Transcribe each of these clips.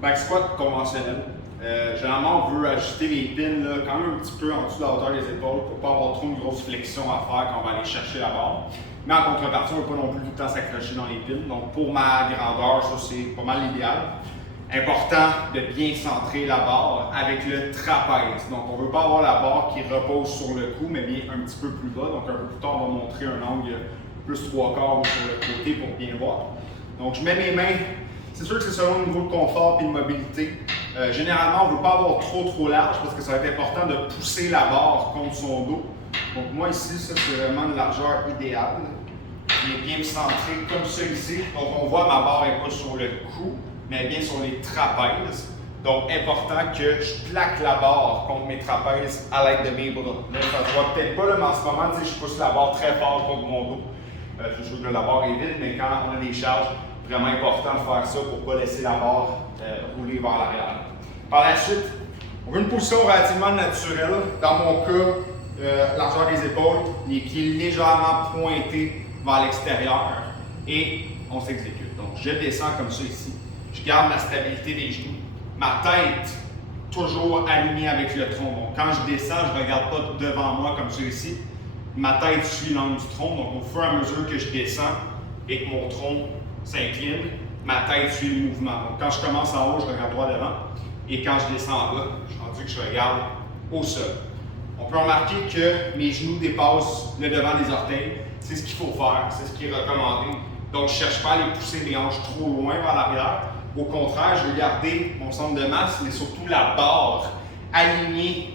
Back squat conventionnel. Généralement, on veut ajuster les pins là, quand même un petit peu en dessous de la hauteur des épaules pour ne pas avoir trop une grosse flexion à faire quand on va aller chercher la barre. Mais en contrepartie, on ne veut pas non plus tout le temps s'accrocher dans les pins. Donc pour ma grandeur, ça c'est pas mal l'idéal. Important de bien centrer la barre avec le trapèze. Donc on ne veut pas avoir la barre qui repose sur le cou, mais bien un petit peu plus bas. Donc un peu plus tard, on va montrer un angle plus 3/4 sur le côté pour bien voir. Donc je mets mes mains. C'est sûr que c'est selon le niveau de confort et de mobilité. Généralement, on ne veut pas avoir trop large parce que ça va être important de pousser la barre contre son dos. Donc moi ici, ça c'est vraiment une largeur idéale. Je vais bien me centrer comme ça ici. Donc on voit ma barre n'est pas sur le cou, mais bien sur les trapèzes. Donc important que je plaque la barre contre mes trapèzes à l'aide de mes bras. Là, ça ne voit peut-être pas, là, mais en ce moment, je pousse la barre très fort contre mon dos. C'est sûr que la barre est vide, mais quand on a des charges, vraiment important de faire ça pour ne pas laisser la barre rouler vers l'arrière. Par la suite, on veut une position relativement naturelle. Dans mon cas, largeur des épaules, les pieds légèrement pointés vers l'extérieur et on s'exécute. Donc, je descends comme ça ici. Je garde la stabilité des genoux. Ma tête, toujours alignée avec le tronc. Donc, quand je descends, je ne regarde pas devant moi comme ça ici. Ma tête suit l'angle du tronc. Donc, au fur et à mesure que je descends et que mon tronc s'incline, ma tête suit le mouvement. Donc, quand je commence en haut, je regarde droit devant. Et quand je descends en bas, je suis rendu que je regarde au sol. On peut remarquer que mes genoux dépassent le devant des orteils. C'est ce qu'il faut faire, c'est ce qui est recommandé. Donc, je ne cherche pas à aller pousser mes hanches trop loin vers l'arrière. Au contraire, je vais garder mon centre de masse, mais surtout la barre alignée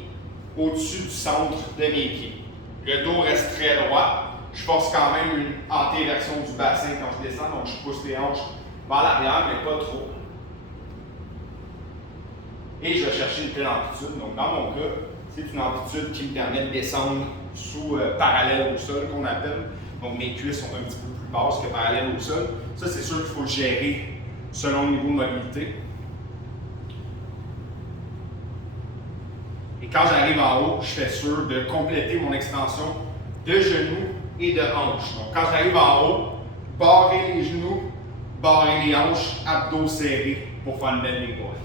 au-dessus du centre de mes pieds. Le dos reste très droit. Je force quand même une antéversion du bassin quand je descends, donc je pousse les hanches vers l'arrière, mais pas trop. Et je vais chercher une telle amplitude. Donc, dans mon cas, c'est une amplitude qui me permet de descendre sous parallèle au sol, qu'on appelle. Donc, mes cuisses sont un petit peu plus basses que parallèles au sol. Ça, c'est sûr qu'il faut le gérer selon le niveau de mobilité. Et quand j'arrive en haut, je fais sûr de compléter mon extension de genoux et de hanches. Donc, quand j'arrive en haut, barrer les genoux, barrer les hanches, abdos serrés pour faire une belle ligne droite.